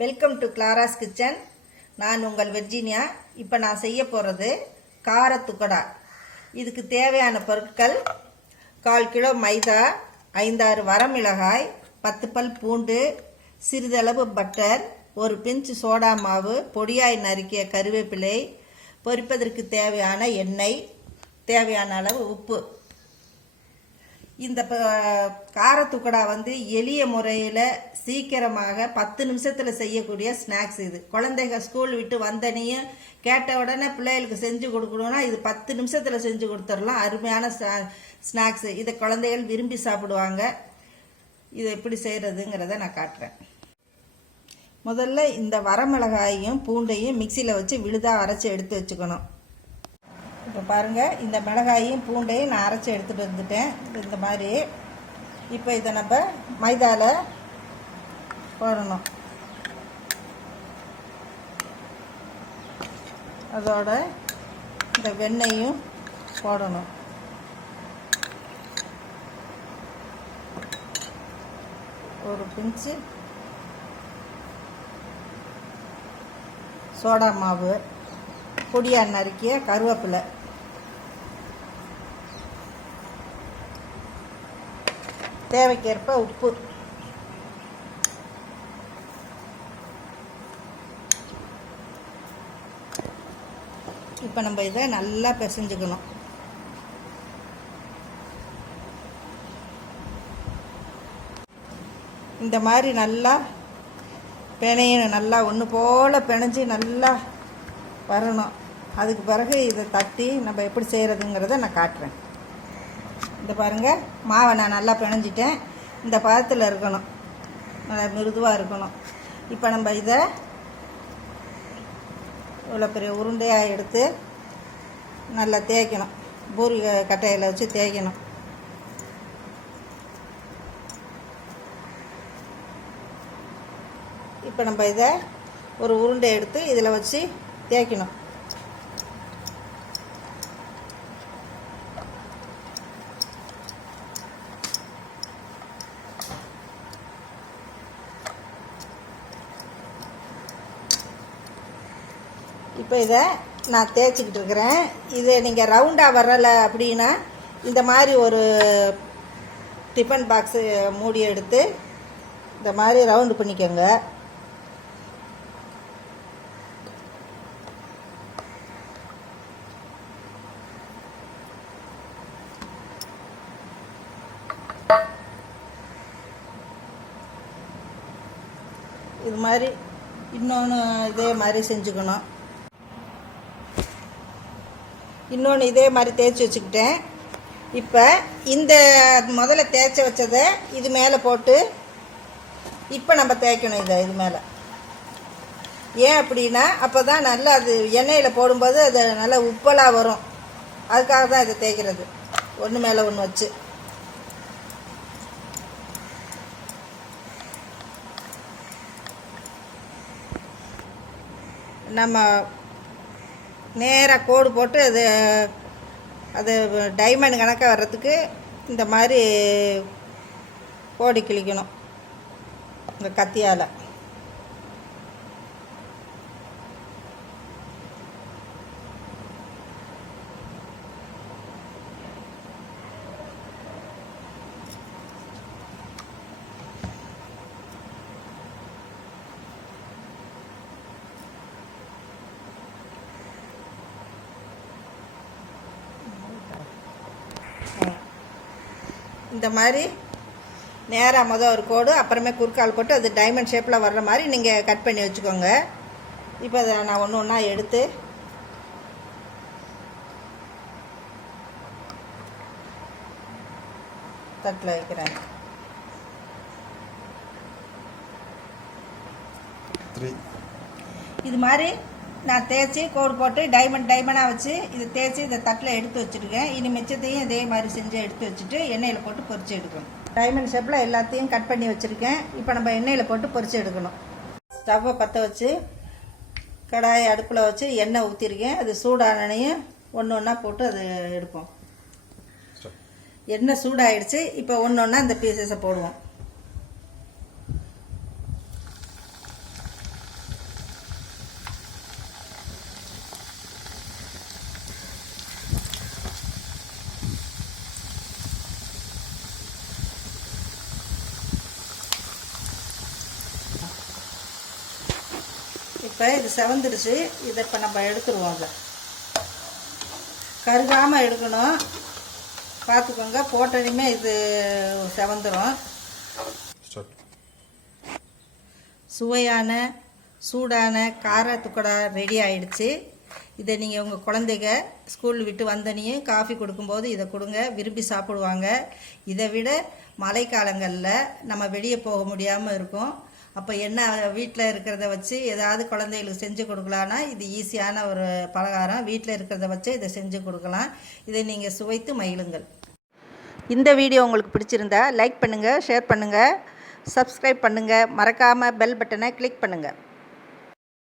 Welcome to Clara's kitchen. நான் உங்கள் Virginia. இப்போ நான் செய்ய போகிறது கார துக்கடா. இதுக்கு தேவையான பொருட்கள் 1/4 கிலோ மைதா, 5-6 வரமிளகாய், 10 பல் பூண்டு, சிறிதளவு பட்டர், ஒரு பிஞ்ச் சோடா மாவு, பொடியாய் நறுக்கிய கருவேப்பிலை, பொரிப்பதற்கு தேவையான எண்ணெய், தேவையான அளவு உப்பு. இந்த கார துக்கடா எளிய முறையில் சீக்கிரமாக 10 நிமிஷத்தில் செய்யக்கூடிய ஸ்நாக்ஸ். இது குழந்தைங்க ஸ்கூல் விட்டு வந்தனையும் கேட்ட உடனே பிள்ளைகளுக்கு செஞ்சு கொடுக்கணும்னா இது 10 நிமிஷத்தில் செஞ்சு கொடுத்துடலாம். அருமையான ஸ்நாக்ஸு. இதை குழந்தைகள் விரும்பி சாப்பிடுவாங்க. இதை எப்படி செய்கிறதுங்கிறத நான் காட்டுறேன். முதல்ல இந்த வரமிளகாயையும் பூண்டையும் மிக்சியில் வச்சு விழுதாக அரைச்சி எடுத்து வச்சுக்கணும். இப்போ பாருங்கள், இந்த மிளகாயும் பூண்டையும் நான் அரைச்சி எடுத்துகிட்டு வந்துட்டேன். இந்த மாதிரி இப்போ இதை நம்ம மைதாவில் போடணும். அதோட இந்த வெண்ணெயும் போடணும். ஒரு பிஞ்சு சோடா மாவு, பொடியா நறுக்கிய கருவேப்பிலை, தேவைக்கேற்ப உப்பு. இப்போ நம்ம இதை நல்லா பிசைஞ்சுக்கணும். இந்த மாதிரி நல்லா பிணையணும். நல்லா ஒன்று போல் பிணைஞ்சி நல்லா வரணும். அதுக்கு பிறகு இதை தட்டி நம்ம எப்படி செய்கிறதுங்கிறத நான் காட்டுறேன். இந்த பாருங்கள், மாவை நான் நல்லா பிணைஞ்சிட்டேன். இந்த பதத்தில் இருக்கணும், நல்லா மிருதுவாக இருக்கணும். இப்போ நம்ம இதை இவ்வளோ பெரிய உருண்டையாக எடுத்து நல்லா தேய்க்கணும். பூரி கட்டையில் வச்சு தேய்க்கணும். இப்போ நம்ம இதை ஒரு உருண்டை எடுத்து இதில் வச்சு தேய்க்கணும். இப்போ இதை நான் தேய்ச்சிக்கிட்டு இருக்கிறேன். இது நீங்கள் ரவுண்டாக வரலை அப்படின்னா இந்த மாதிரி ஒரு டிஃபன் பாக்ஸு மூடி எடுத்து இந்த மாதிரி ரவுண்டு பண்ணிக்கோங்க. இது மாதிரி இன்னொன்று இதே மாதிரி செஞ்சுக்கணும். இன்னொன்று இதே மாதிரி தேய்ச்சி வச்சுக்கிட்டேன். இப்போ இந்த முதல்ல தேய்ச்சி வச்சதை இது மேலே போட்டு இப்போ நம்ம தேய்க்கணும். இது மேலே ஏன் அப்படின்னா அப்போ தான் நல்லா அது எண்ணெயில் போடும்போது அது நல்லா உப்பலாக வரும். அதுக்காக தான் இதை தேய்க்கிறது, ஒன்று மேலே ஒன்று வச்சு. நம்ம நேராக கோடு போட்டு அது டைமண்ட் கணக்காக வர்றதுக்கு இந்த மாதிரி கோடி கிழிக்கணும் இந்த கத்தியால். இந்த மாதிரி நேராக ஒரு கோடு, அப்புறமே குறுக்கால் போட்டு அது டைமண்ட் ஷேப்பில் வர்ற மாதிரி நீங்கள் கட் பண்ணி வச்சுக்கோங்க. இப்போ அதை நான் ஒன்று ஒன்றா எடுத்து தட்டில் வைக்கிறேன். இது மாதிரி நான் தேய்ச்சி கோடு போட்டு டைமண்டாக வச்சு இதை தேய்ச்சி இதை தட்டில் எடுத்து வச்சுருக்கேன். இனி மிச்சத்தையும் இதே மாதிரி செஞ்சு எடுத்து வச்சுட்டு எண்ணெயில் போட்டு பொரிச்சு எடுக்கணும். டைமண்ட் ஷேப்பில் எல்லாத்தையும் கட் பண்ணி வச்சுருக்கேன். இப்போ நம்ம எண்ணெயில் போட்டு பொரிச்சு எடுக்கணும். ஸ்டவ்வை பற்ற வச்சு கடாயை அடுப்பில் வச்சு எண்ணெய் ஊற்றிருக்கேன். அது சூடானனையும் ஒன்று ஒன்றா போட்டு அது எடுப்போம். எண்ணெய் சூடாகிடுச்சு. இப்போ ஒன்று ஒன்றா இந்த பீசஸை போடுவோம். இப்போ இது செவந்துடுச்சு. இதை இப்போ நம்ம எடுத்துருவோம். அதை கருகாமல் எடுக்கணும், பார்த்துக்கோங்க. போட்டதுமே இது செவந்துடும். சுவையான சூடான கார துக்கடா ரெடி ஆயிடுச்சு. இதை நீங்கள் உங்கள் குழந்தைங்க ஸ்கூல் விட்டு வந்தனையும் காஃபி கொடுக்கும்போது இதை கொடுங்க, விரும்பி சாப்பிடுவாங்க. இதை விட மழைக்காலங்களில் நம்ம வெளியே போக முடியாமல் இருக்கும். அப்போ என்ன வீட்டில் இருக்கிறத வச்சு ஏதாவது குழந்தைகளுக்கு செஞ்சு கொடுக்கலான்னா இது ஈஸியான ஒரு பலகாரம். வீட்டில் இருக்கிறத வச்சு இதை செஞ்சு கொடுக்கலாம். இதை நீங்கள் சுவைத்து மகிழுங்கள். இந்த வீடியோ உங்களுக்கு பிடிச்சிருந்தா லைக் பண்ணுங்கள், ஷேர் பண்ணுங்கள், சப்ஸ்கிரைப் பண்ணுங்கள். மறக்காமல் பெல் பட்டனை கிளிக் பண்ணுங்கள்.